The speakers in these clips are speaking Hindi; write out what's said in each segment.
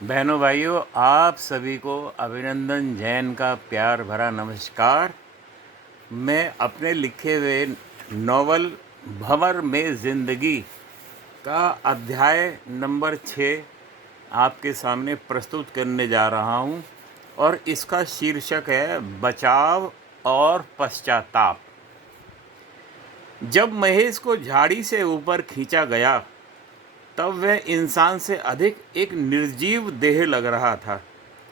बहनों भाइयों, आप सभी को अभिनंदन जैन का प्यार भरा नमस्कार। मैं अपने लिखे हुए नॉवल भंवर में ज़िंदगी का अध्याय नंबर 6 आपके सामने प्रस्तुत करने जा रहा हूं और इसका शीर्षक है बचाव और पश्चाताप। जब महेश को झाड़ी से ऊपर खींचा गया तब वह इंसान से अधिक एक निर्जीव देह लग रहा था।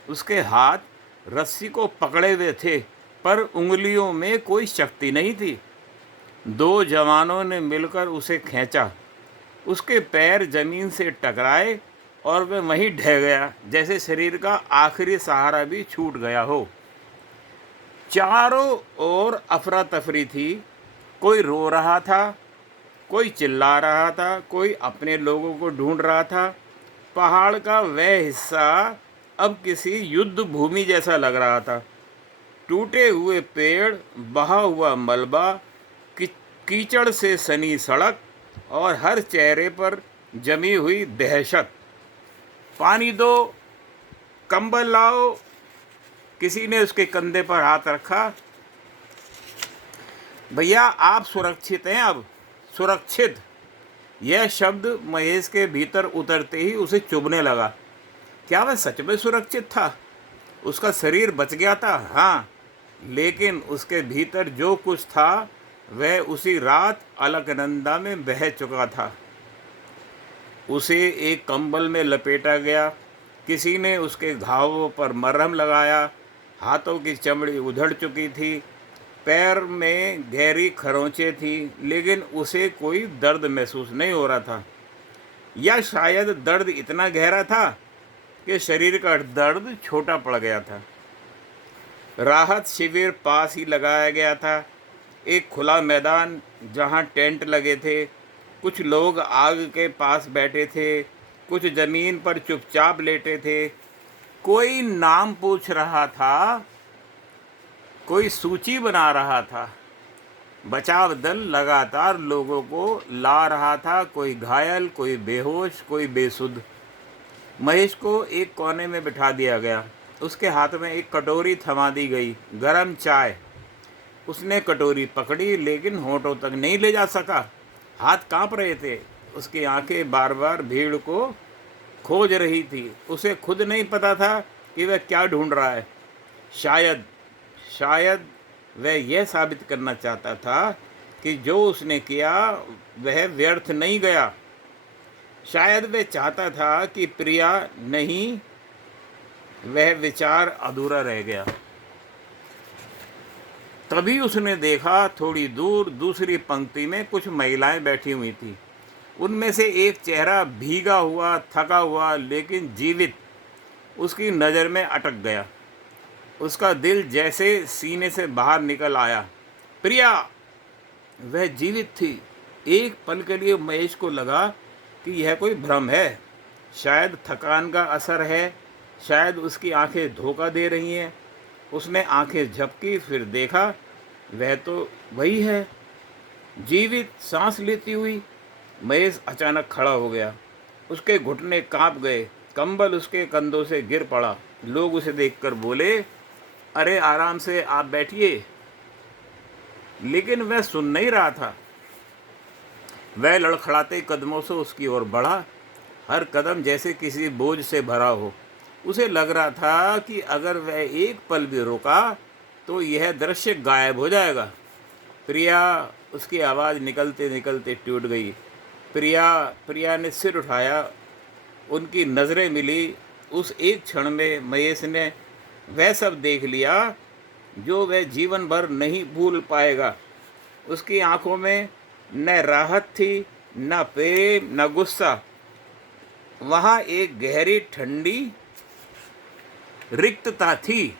उसके हाथ रस्सी को पकड़े हुए थे, पर उंगलियों में कोई शक्ति नहीं थी। दो जवानों ने मिलकर उसे खींचा। उसके पैर जमीन से टकराए और वह वहीं ढह गया, जैसे शरीर का आखिरी सहारा भी छूट गया हो। चारों ओर अफरा तफरी थी। कोई रो रहा था, कोई चिल्ला रहा था, कोई अपने लोगों को ढूंढ रहा था। पहाड़ का वह हिस्सा अब किसी युद्ध भूमि जैसा लग रहा था। टूटे हुए पेड़, बहा हुआ मलबा, कीचड़ से सनी सड़क और हर चेहरे पर जमी हुई दहशत। पानी दो, कंबल लाओ। किसी ने उसके कंधे पर हाथ रखा। भैया, आप सुरक्षित हैं अब, सुरक्षित। यह शब्द महेश के भीतर उतरते ही उसे चुभने लगा। क्या वह सच में सुरक्षित था? उसका शरीर बच गया था, हाँ, लेकिन उसके भीतर जो कुछ था वह उसी रात अलकनंदा में बह चुका था। उसे एक कंबल में लपेटा गया। किसी ने उसके घावों पर मरहम लगाया। हाथों की चमड़ी उधड़ चुकी थी, पैर में गहरी खरोंचें थी, लेकिन उसे कोई दर्द महसूस नहीं हो रहा था। या शायद दर्द इतना गहरा था कि शरीर का दर्द छोटा पड़ गया था। राहत शिविर पास ही लगाया गया था, एक खुला मैदान जहां टेंट लगे थे। कुछ लोग आग के पास बैठे थे, कुछ ज़मीन पर चुपचाप लेटे थे। कोई नाम पूछ रहा था, कोई सूची बना रहा था। बचाव दल लगातार लोगों को ला रहा था, कोई घायल, कोई बेहोश, कोई बेसुध। महेश को एक कोने में बिठा दिया गया। उसके हाथ में एक कटोरी थमा दी गई, गरम चाय। उसने कटोरी पकड़ी, लेकिन होठों तक नहीं ले जा सका। हाथ कांप रहे थे। उसकी आंखें बार बार भीड़ को खोज रही थी। उसे खुद नहीं पता था कि वह क्या ढूंढ रहा है। शायद शायद वह यह साबित करना चाहता था कि जो उसने किया वह व्यर्थ नहीं गया। शायद वह चाहता था कि प्रिया नहीं, वह विचार अधूरा रह गया। तभी उसने देखा, थोड़ी दूर दूसरी पंक्ति में कुछ महिलाएं बैठी हुई थीं। उनमें से एक चेहरा भीगा हुआ, थका हुआ, लेकिन जीवित उसकी नज़र में अटक गया। उसका दिल जैसे सीने से बाहर निकल आया। प्रिया! वह जीवित थी। एक पल के लिए महेश को लगा कि यह कोई भ्रम है। शायद थकान का असर है, शायद उसकी आंखें धोखा दे रही हैं। उसने आंखें झपकी, फिर देखा वह तो वही है, जीवित, सांस लेती हुई। महेश अचानक खड़ा हो गया। उसके घुटने कांप गए, कंबल उसके कंधों से गिर पड़ा। लोग उसे देखकर बोले, अरे आराम से, आप बैठिए। लेकिन वह सुन नहीं रहा था। वह लड़खड़ाते कदमों से उसकी ओर बढ़ा, हर कदम जैसे किसी बोझ से भरा हो। उसे लग रहा था कि अगर वह एक पल भी रुका तो यह दृश्य गायब हो जाएगा। प्रिया! उसकी आवाज़ निकलते निकलते टूट गई। प्रिया! प्रिया ने सिर उठाया। उनकी नज़रें मिली। उस एक क्षण में महेश ने वह सब देख लिया जो वह जीवन भर नहीं भूल पाएगा। उसकी आंखों में न राहत थी, न प्रेम, न गुस्सा। वहाँ एक गहरी ठंडी रिक्तता थी,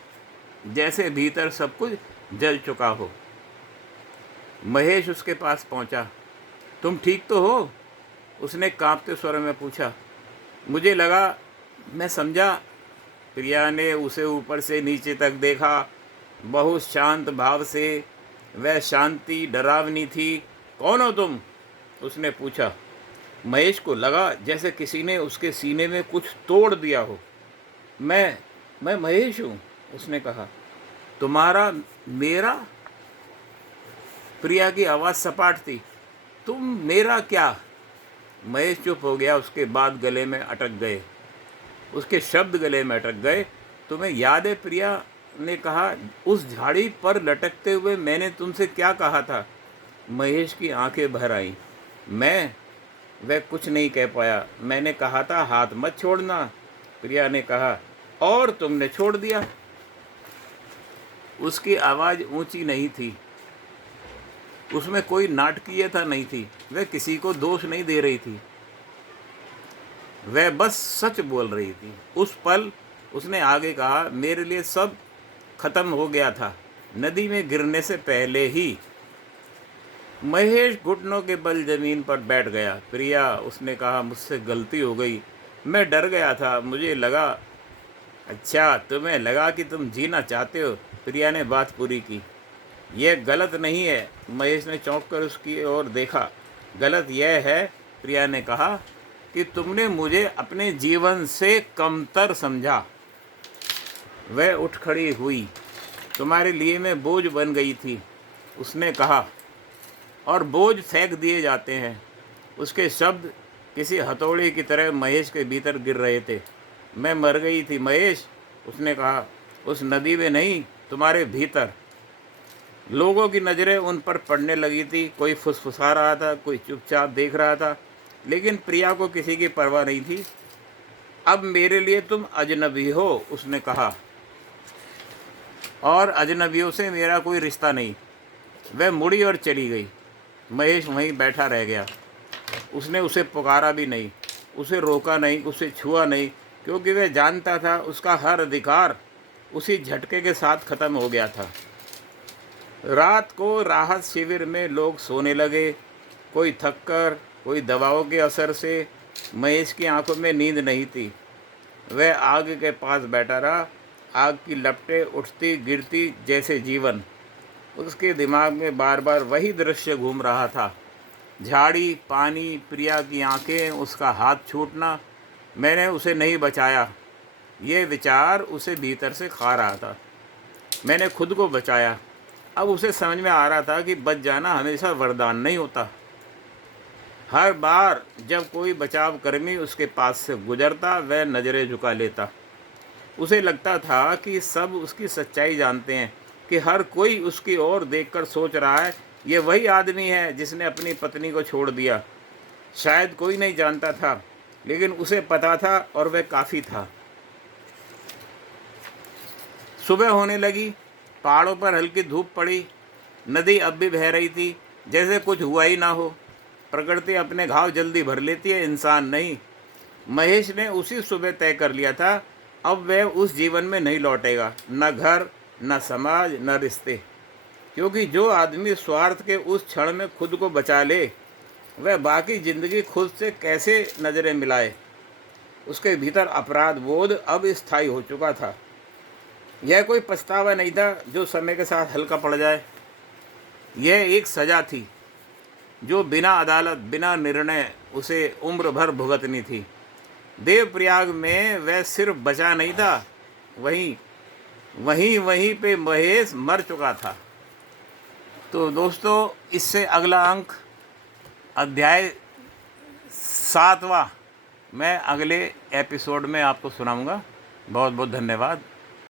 जैसे भीतर सब कुछ जल चुका हो। महेश उसके पास पहुंचा। तुम ठीक तो हो? उसने कांपते स्वर में पूछा। मुझे लगा, मैं समझा। प्रिया ने उसे ऊपर से नीचे तक देखा, बहुत शांत भाव से। वह शांति डरावनी थी। कौन हो तुम? उसने पूछा। महेश को लगा जैसे किसी ने उसके सीने में कुछ तोड़ दिया हो। मैं महेश हूँ, उसने कहा। तुम्हारा, मेरा? प्रिया की आवाज़ सपाट थी। तुम मेरा क्या? महेश चुप हो गया, उसके बाद गले में अटक गए, उसके शब्द गले में अटक गए। तुम्हें याद है, प्रिया ने कहा, उस झाड़ी पर लटकते हुए मैंने तुमसे क्या कहा था? महेश की आंखें भर आईं। वह कुछ नहीं कह पाया। मैंने कहा था हाथ मत छोड़ना, प्रिया ने कहा, और तुमने छोड़ दिया। उसकी आवाज़ ऊंची नहीं थी, उसमें कोई नाटकीयता नहीं थी, वह किसी को दोष नहीं दे रही थी, वह बस सच बोल रही थी। उस पल उसने आगे कहा, मेरे लिए सब खत्म हो गया था, नदी में गिरने से पहले ही। महेश घुटनों के बल जमीन पर बैठ गया। प्रिया, उसने कहा, मुझसे गलती हो गई, मैं डर गया था, मुझे लगा। अच्छा, तुम्हें लगा कि तुम जीना चाहते हो? प्रिया ने बात पूरी की। यह गलत नहीं है। महेश ने चौंक कर उसकी ओर देखा। गलत यह है, प्रिया ने कहा, कि तुमने मुझे अपने जीवन से कमतर समझा। वह उठ खड़ी हुई। तुम्हारे लिए मैं बोझ बन गई थी, उसने कहा, और बोझ फेंक दिए जाते हैं। उसके शब्द किसी हथौड़े की तरह महेश के भीतर गिर रहे थे। मैं मर गई थी महेश, उसने कहा, उस नदी में नहीं, तुम्हारे भीतर। लोगों की नज़रें उन पर पड़ने लगी थी। कोई फुसफुसा रहा था, कोई चुपचाप देख रहा था, लेकिन प्रिया को किसी की परवाह नहीं थी। अब मेरे लिए तुम अजनबी हो, उसने कहा, और अजनबियों से मेरा कोई रिश्ता नहीं। वह मुड़ी और चली गई। महेश वहीं बैठा रह गया। उसने उसे पुकारा भी नहीं, उसे रोका नहीं, उसे छुआ नहीं, क्योंकि वह जानता था उसका हर अधिकार उसी झटके के साथ खत्म हो गया था। रात को राहत शिविर में लोग सोने लगे, कोई थककर, कोई दवाओं के असर से। महेश की आंखों में नींद नहीं थी। वह आग के पास बैठा रहा। आग की लपटें उठती गिरती जैसे जीवन। उसके दिमाग में बार बार वही दृश्य घूम रहा था। झाड़ी, पानी, प्रिया की आंखें, उसका हाथ छूटना। मैंने उसे नहीं बचाया, ये विचार उसे भीतर से खा रहा था। मैंने खुद को बचाया। अब उसे समझ में आ रहा था कि बच जाना हमेशा वरदान नहीं होता। हर बार जब कोई बचाव कर्मी उसके पास से गुजरता, वह नज़रें झुका लेता। उसे लगता था कि सब उसकी सच्चाई जानते हैं, कि हर कोई उसकी ओर देखकर सोच रहा है, ये वही आदमी है जिसने अपनी पत्नी को छोड़ दिया। शायद कोई नहीं जानता था, लेकिन उसे पता था, और वह काफ़ी था। सुबह होने लगी। पहाड़ों पर हल्की धूप पड़ी। नदी अब भी बह रही थी, जैसे कुछ हुआ ही ना हो। प्रकृति अपने घाव जल्दी भर लेती है, इंसान नहीं। महेश ने उसी सुबह तय कर लिया था, अब वह उस जीवन में नहीं लौटेगा, न घर, न समाज, न रिश्ते। क्योंकि जो आदमी स्वार्थ के उस क्षण में खुद को बचा ले, वह बाकी ज़िंदगी खुद से कैसे नज़रें मिलाए। उसके भीतर अपराध बोध अब स्थायी हो चुका था। यह कोई पछतावा नहीं था जो समय के साथ हल्का पड़ जाए। यह एक सज़ा थी जो बिना अदालत, बिना निर्णय उसे उम्र भर भुगतनी थी। देवप्रयाग में वह सिर्फ बचा नहीं था, वहीं पे महेश मर चुका था। तो दोस्तों, इससे अगला अंक, अध्याय 7वां, मैं अगले एपिसोड में आपको सुनाऊंगा। बहुत बहुत धन्यवाद।